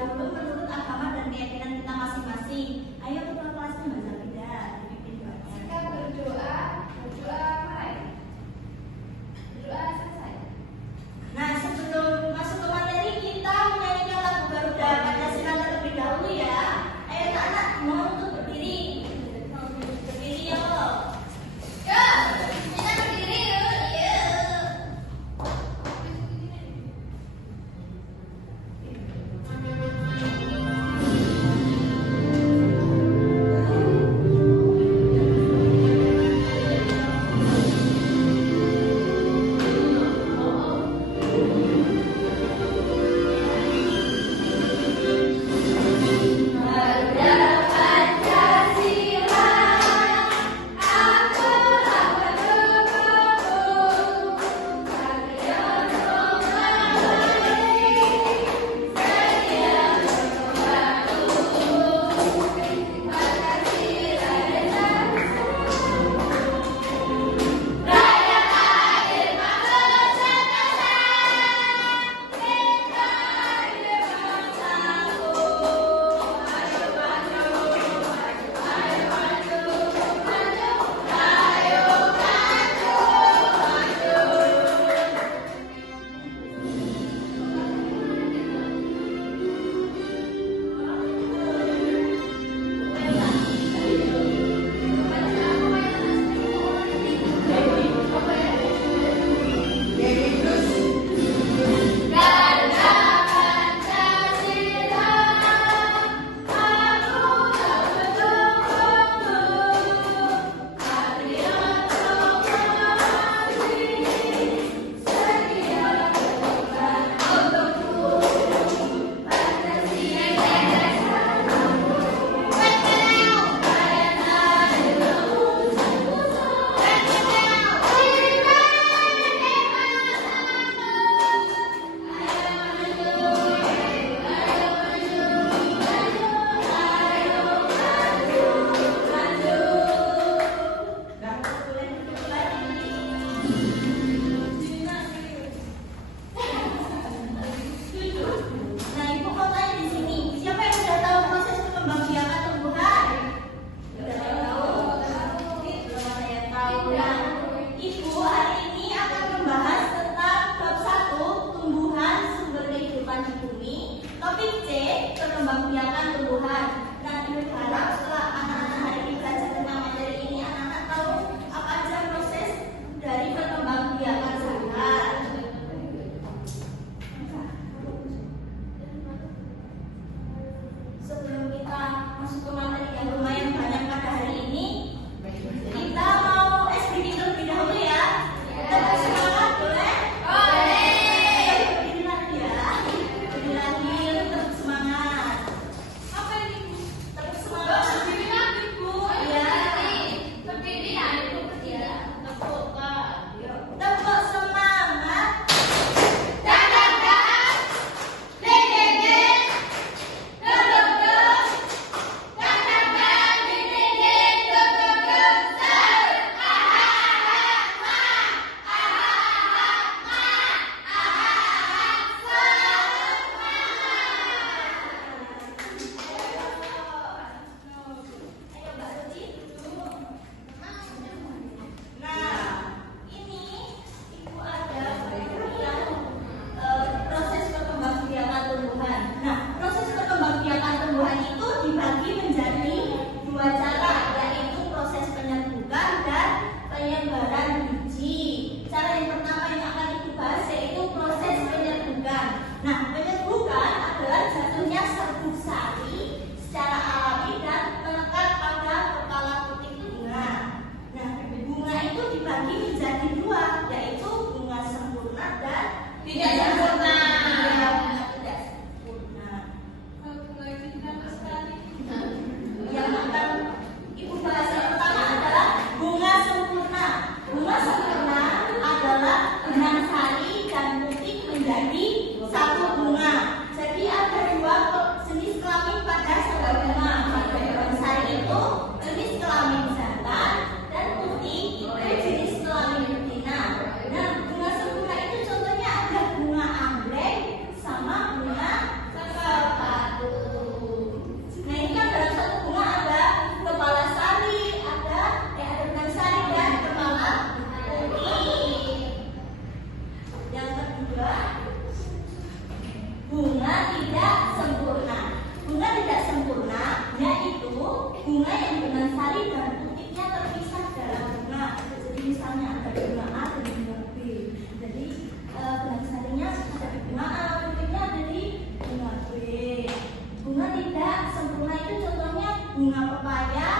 dulu menurut agama dan keyakinan kita masing-masing. Ayo ketua kelasnya Mbak Zabida dipimpin doanya. Kita berdoa mulai. Berdoa selesai. Nah, sebelum masuk ke materi kita menyanyikan lagu Garuda Pancasila terlebih dahulu ya. Ayo anak-anak mohon untuk berdiri. Berdiri ya. Kita berdiri yuk. bunga pepaya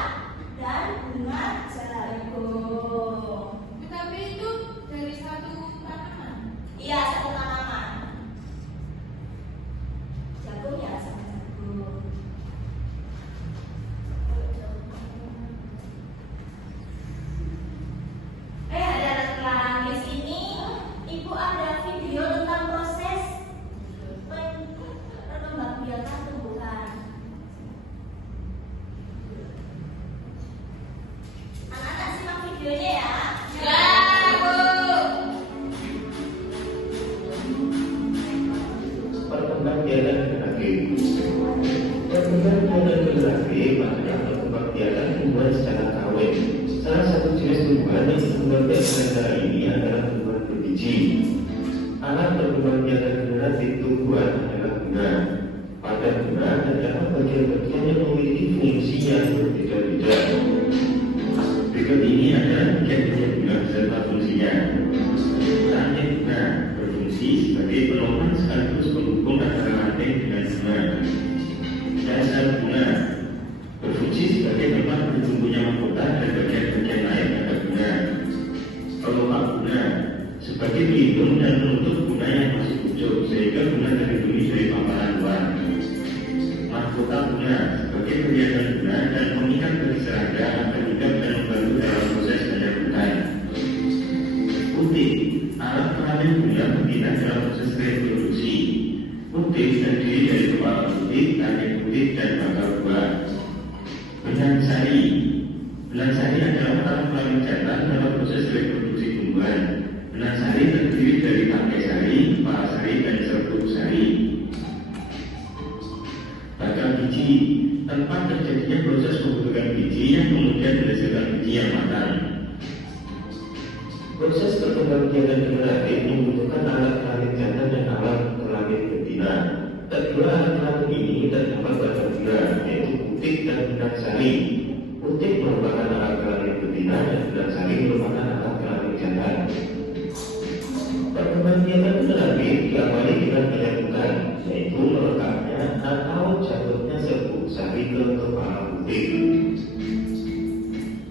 dan bunga jagung. Tapi itu dari satu tanaman. Iya, satu tanaman. Jagung ya sama jagung. Ada di sini. Ibu ada video tentang proses perkembangbiakan tumbuhan. Anak-anak simak videonya ya. Perkembangbiakan generasi. Perkembangbiakan generasi maknanya perkembangbiakan tumbuhan secara kawin. Salah satu jenis tumbuhan yang dikembangbiakan secara ini adalah tumbuhan berbiji. Alat perkembangbiakan generasi tumbuhan adalah bunga. Pada bunga terdapat bagian-bagian yang memiliki fungsi yang berbeda-beda. Berikut ini adalah bagian-bagian bunga beserta fungsinya. Ranting bunga berfungsi sebagai penopang sekaligus penghubung antara ranting dengan bunga. Dasar bunga berfungsi sebagai tempat bertumbuhnya mahkota dan bagian-bagian lain pada bunga. Pelopak bunga sebagai pelindung dan penutup bunga yang masih hijau sehingga bunga terlindungi dari paparan luar. Mahkota bunga sebagai perhiasan bunga dan pengikat bagi serangga agar hidup dan membantu dalam proses penyerbukan. Putik alat pengambil bunga betina dalam proses reproduksi. Putik terdiri dari kepala putik, ranting putik, dan bakal buah. Benang sari. Benang sari adalah alat kelamin jantan dalam proses reproduksi tumbuhan. Benang sari terdiri dari tangkai sari, kepala sari, dan serbuk sari. Bakal biji, tempat terjadinya proses pembentukan biji yang kemudian menghasilkan biji yang matang. Proses perkembangbiakan generatif membutuhkan alat kelamin jantan dan alat kelamin betina. Kedua alat kelamin ini terdapat pada bunga, yaitu putik dan benang sari. Putik merupakan alat kelamin betina dan benang sari merupakan alat kelamin jantan. Perkembangbiakan generatif diawali dengan penyerbukan, yaitu melekatnya atau jatuhnya serbuk sari ke kepala putik.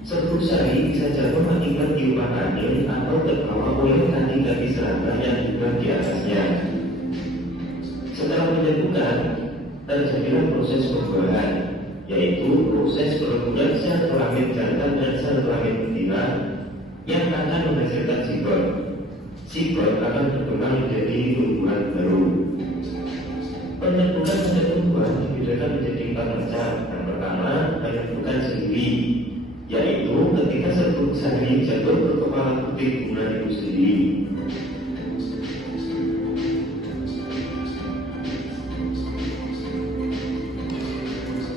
Serbuk sari bisa jatuh akibat tiupan angin atau terbawa oleh kaki-kaki serangga yang juga di atasnya. Setelah penyerbukan, terjadilah proses pembuahan, yaitu proses pertumbuhan sel kelamin jantan dan sel kelamin betina yang akan menghasilkan zigot. Zigot akan berkembang menjadi tumbuhan baru. Penyerbukan pada tumbuhan dibedakan menjadi 4 macam. Yang pertama, penyerbukan sendiri, yaitu ketika serbuk sari jatuh ke kepala putik bunga itu sendiri.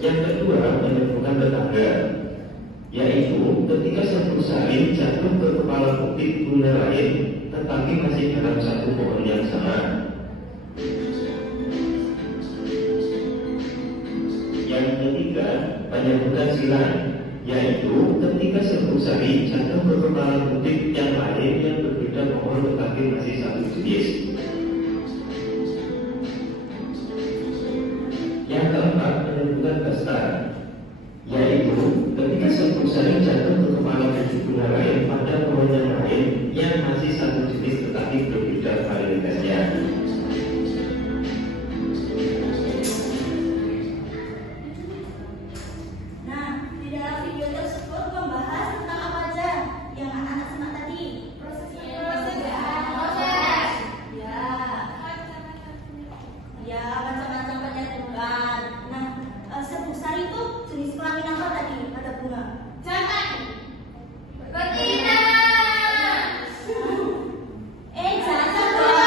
Yang kedua, penyerbukan tetangga, yaitu ketika serbuk sari jatuh ke kepala putik bunga lain tetapi masih dalam satu pohon yang sama. Yang ketiga, penyerbukan silai, yaitu ketika serbuk sari jatuh ke kepala putik yang lain yang berbeda pohon tetapi masih satu jenis. Yang keempat, penyerbukan besar, yaitu ketika serbuk sari jatuh ke kepala putik bunga lain pada pohon yang lain yang masih satu jenis tetapi berbeda varietasnya. Nah, di dalam video tersebut membahas tentang apa aja yang anak-anak simak tadi. Ya, macam-macam penyerbukan. Nah, serbuk sari itu jenis kelamin apa tadi pada bunga? Jangan. Betina. Jangan dong.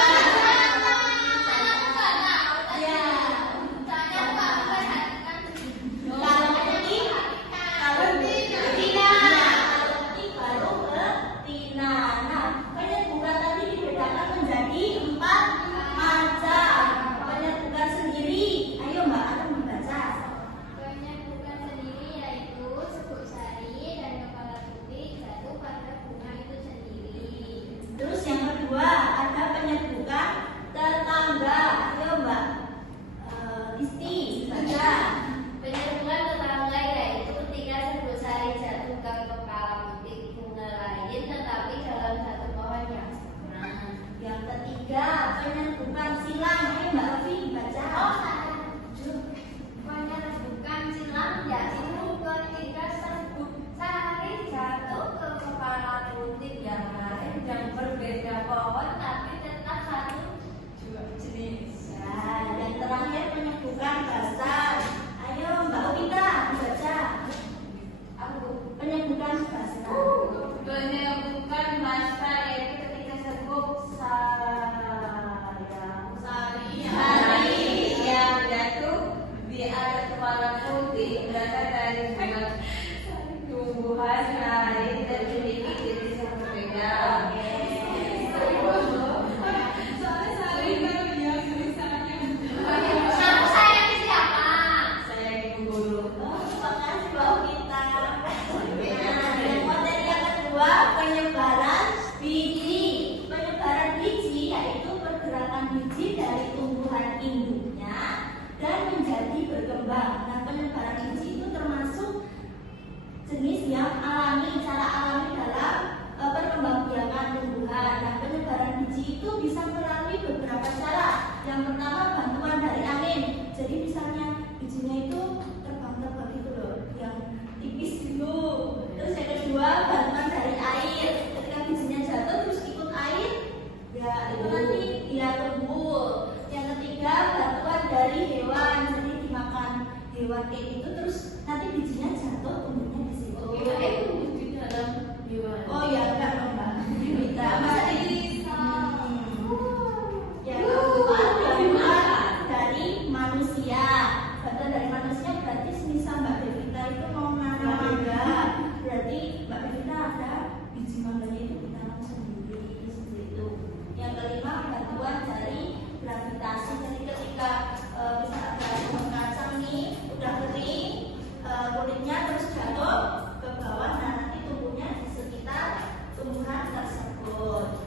Ya. Kalau putih, kalau betina, kalau putih baru betina. Nah, penyerbukan tadi dibedakan menjadi 4 macam. Penyerbukan sendiri, ayo Mbak Atem membaca. Penyerbukan sendiri yaitu serbuk sari dan kepala putik jatuh pada bunga itu sendiri. Terus yang kedua ada penyerbukan tetangga. Ayo Mbak Isti baca. Penyerbukan tetangga yaitu diwarkin itu terus nanti bijinya jatuh tumbuhnya di situ. Oh, kirain tumbuh di dalam hewan. Oh ya enggak dong Mbak. Kita Bisa masih bisa. ya kebetulan dari manusia. Kata dari manusia berarti semisal Mbak Devita itu mau nanam mangga, berarti Mbak Devita ada biji mangganya itu ditanam sendiri seperti itu. Yang kelima bantuan dari gravitasi. Jadi ketika bisa ada pohon kacang nih udah kering kulitnya terus jatuh ke bawah, nah nanti tumbuhnya di sekitar tumbuhan tersebut.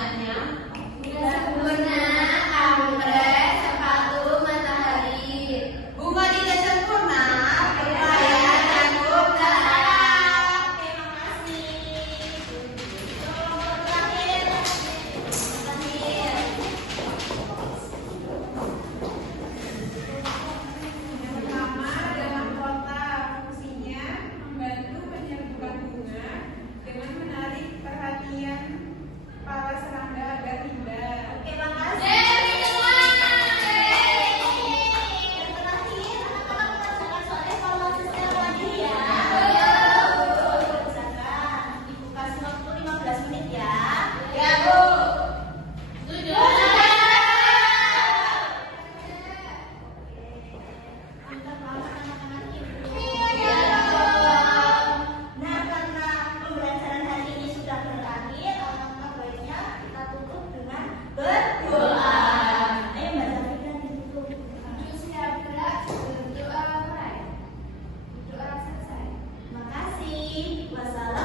pertanyaannya. Udah sempurna, kampret, sepatu, matahari. Bunga tidak sempurna, pepaya, jangkuk, darah. Terima kasih. Kelompok terakhir. Yang pertama dalam kota, fungsinya membantu menyerbukan bunga dengan menarik perhatian para serangga agar hindar. Oke, makasih. Dewi semua. Yang terakhir, anak-anak mengerjakan soal evaluasi secara lagi ya. Kerjakan. Ibu kasih waktu 15 menit ya. Ya, Bu. Setuju. Pintar banget anak-anak ibu. Iya dong. Nah, karena pembelajaran hari ini sudah berakhir, alangkah baiknya kita tutup dengan berdoa. Ayo Mbak Zafira ditutup. Berdoa mulai. Berdoa selesai. Terima kasih. Wassalamualaikum.